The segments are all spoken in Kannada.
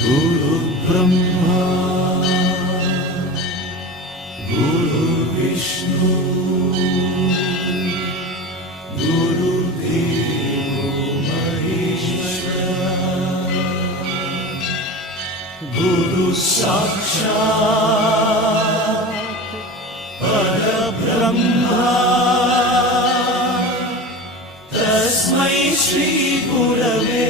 गुरु ब्रह्मा गुरु विष्णु गुरुदेवो महेश्वरा गुरु साक्षात् परब्रह्मा तस्मै श्री गुरवे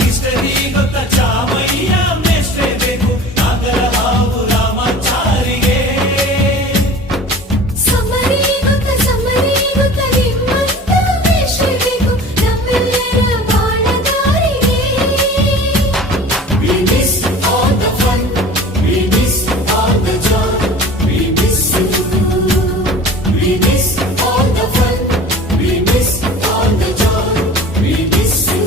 ಹಿಸ್ಟರಿ ಗೊತ್ತಾ ಚಾಮಯ್ಯ ಮೇಷ್ಟ್ರೆ ಬೇಕು ನಾಗರ ಹಾವು ರಾಮಾಚಾರಿಗೆ ಸಮರಿ ಗೊತ್ತಾ ನಿಮ್ಮಂತ ಮೇಷ್ಟ್ರೆ ಬೇಕು ನಮ್ಮೆಲ್ಲರ ಬಾಳದಾರಿಗೆ We miss all the fun, we miss all the joy, we miss you. We miss all the fun, we miss all the joy, we miss you.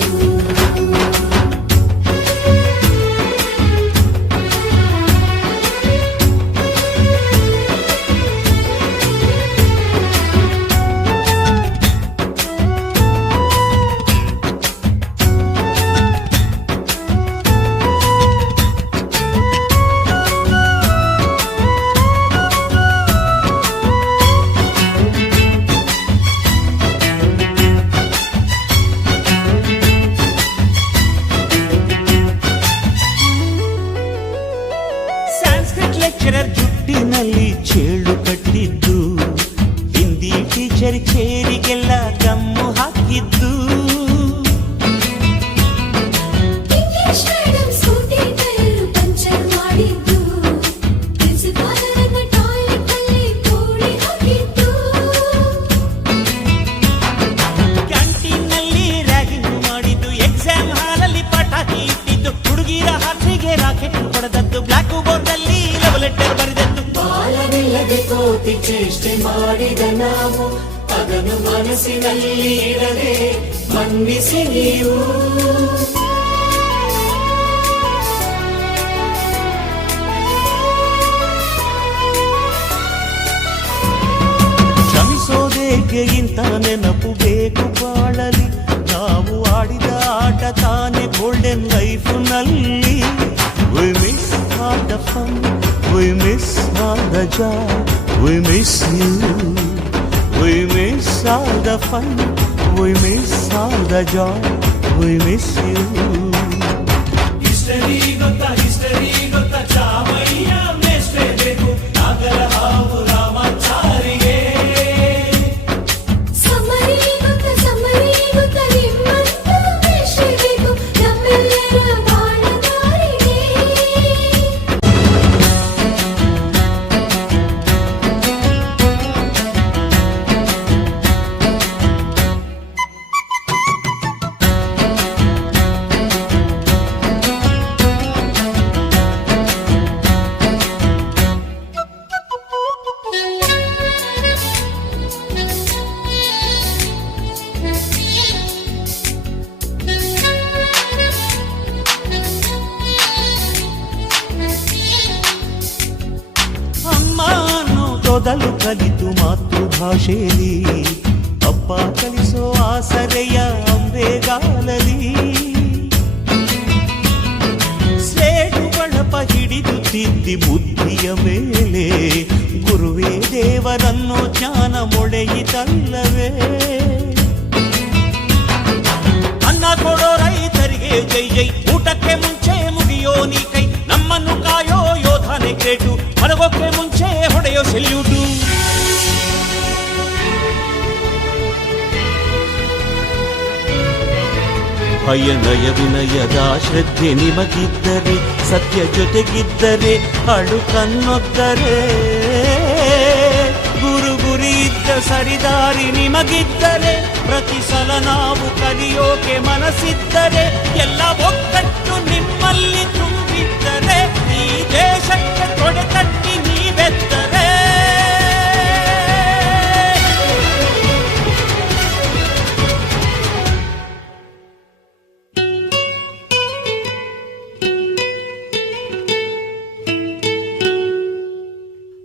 ಸಂಸ್ಕೃತ ಲೆಕ್ಚರರ್ ಜುಟ್ಟಿನಲ್ಲಿ ಚೇಳು ಕಟ್ಟಿದ್ದು, ಹಿಂದಿ ಟೀಚರ್ ಚೇರಿಗೆಲ್ಲ ಗಮ್ಮು ಹಾಕಿದ್ದು, English madam Scooty tyre puncture ಮಾಡಿದ್ದು, ಪ್ರಿನ್ಸಿಪಾಲರನ್ನ ಟಾಯ್ಲೆಟ್ ಅಲ್ಲಿ ಕೋಳಿ ಹಾಕಿದ್ದು, ಕ್ಯಾಂಟೀನ್ನಲ್ಲಿ ರ್ಯಾಗಿಂಗ್ ಮಾಡಿದ್ದು, ಎಕ್ಸಾಮ್ ಹಾಲಲ್ಲಿ ಪಟಾಕಿ ಇಟ್ಟಿದ್ದು, ಹುಡುಗಿರ ಹಾಸಿಗೆ ರಾಕೆಟ್ ಹೊಡೆದದ್ದು, ಬ್ಲಾಕ್ ಬೋರ್ಡ್ ಅಲ್ಲಿ ಲವ್ ಲೆಟರ್ ಬರೆದದ್ದು. ಬಾಲವಿಲ್ಲದೆ ಕೋಟಿ ಚೇಷ್ಟೆ ಮಾಡಿದ ನಾವು ಅದನ್ನು ಮನಸ್ಸಿನಲ್ಲಿ ಇಡದೆ ಮನ್ನಿಸಿ ನೀವು. ಕ್ಷಮಿಸೋದೇಕೆ ಇಂಥ ನೆನಪು ಬೇಕು ಬಾಳಲಿ, ನಾವು ಆಡಿದ ಆಟ ತಾನೆ ಗೋಲ್ಡನ್ ಲೈಫ್ ನಲ್ಲಿ. We miss all the fun, we miss all the joy, we miss you. We miss all the fun, we miss all the joy, we miss you. History ಗೊತ್ತಾ ಚಾಮಯ್ಯ ಮೇಷ್ಟ್ರೆ ಬೇಕು ನಾಗರ ಹಾವು ರಾಮಾಚಾರಿಗೆ ಸಮರಿ ಗೊತ್ತಾ ನಿಮ್ಮಂತ ಮೇಷ್ಟ್ರೆ ಬೇಕು ನಮ್ಮೆಲ್ಲರ ಬಾಳದಾರಿಗೆ. ಅಮ್ಮ ಅನ್ನೋದೊದಲು ಕಲಿತು ಮಾತೃಭಾಷೆಯಲ್ಲಿ, ಅಪ್ಪ ಕಲಿಸೋ ಆಸರೆಯ ಅಂಬೆಗಾಲಲಿ, ಸ್ಲೇಟು ಬಳಪ ಹಿಡಿದು ತಿದ್ದಿ ಬುದ್ಧಿಯ ಮೇಲೆ, ಗುರುವೇ ದೇವರನ್ನು ಜ್ಞಾನ ಮೊಳೆಯಿತಲ್ಲವೇ. ಅನ್ನ ಕೊಡೋ ರೈತರಿಗೆ ಜೈ ಜೈ, ಊಟಕ್ಕೆ ಮುಂಚೆ ಮುಗಿಯೋ ನೀ ಕೈ, ನಮ್ಮನ್ನು ಕಾಯೋ ಯೋಧನೆ ಗ್ರೇಟು, ಮಲಗೋಕ್ಕೆ ಮುಂಚೆ ಹೊಡೆಯೋ ಸೆಲ್ಯೂಟು. ಭಯನಯ ವಿನಯದ ಶ್ರದ್ಧೆ ನಿಮಗಿದ್ದರೆ, ಸತ್ಯ ಜೊತೆಗಿದ್ದರೆ, ಅಡುಕನ್ನೊದ್ದರೆ, ಗುರಿ ಇದ್ದ ಸರಿದಾರಿ ನಿಮಗಿದ್ದರೆ, ಪ್ರತಿ ಸಲ ನಾವು ಕಲಿಯೋಕೆ ಮನಸ್ಸಿದ್ದರೆ, ಎಲ್ಲ ಒಗ್ಗಟ್ಟು ನಿಮ್ಮಲ್ಲಿ ತುಂಬಿದ್ದರೆ, ಈ ದೇಶಕ್ಕೆ ತೊಡೆ ತಟ್ಟಿ ನೀವೆದ್ದರೆ.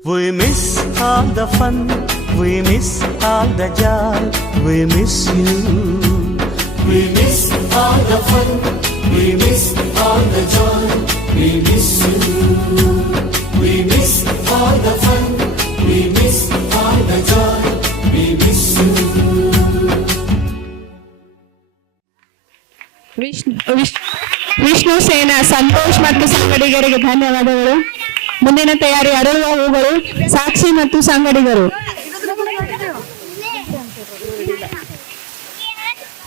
We miss all the fun, we miss all the joy, we miss you. We miss all the fun. We miss all the joy. We miss you. We miss all the fun. We miss all the joy. We miss you. Vishnu ಸೇನಾ, ಸಂತೋಷ್ ಮತ್ತು ಸಂಗಡಿಗರಿಗೆ ಧನ್ಯವಾದಗಳು. ಮುಂದಿನ ತಯಾರಿ ಅರಳುವ ಹೂಗಳು, ಸಾಕ್ಷಿ ಮತ್ತು ಸಂಗಡಿಗರು.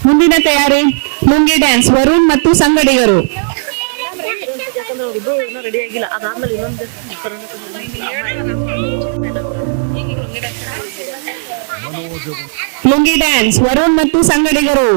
ಮುಂದಿನ ತಯಾರಿ ಲುಂಗಿ ಡ್ಯಾನ್ಸ್, ವರುಣ್ ಮತ್ತು ಸಂಗಡಿಗರು. ಲುಂಗಿ ಡ್ಯಾನ್ಸ್, ವರುಣ್ ಮತ್ತು ಸಂಗಡಿಗರು.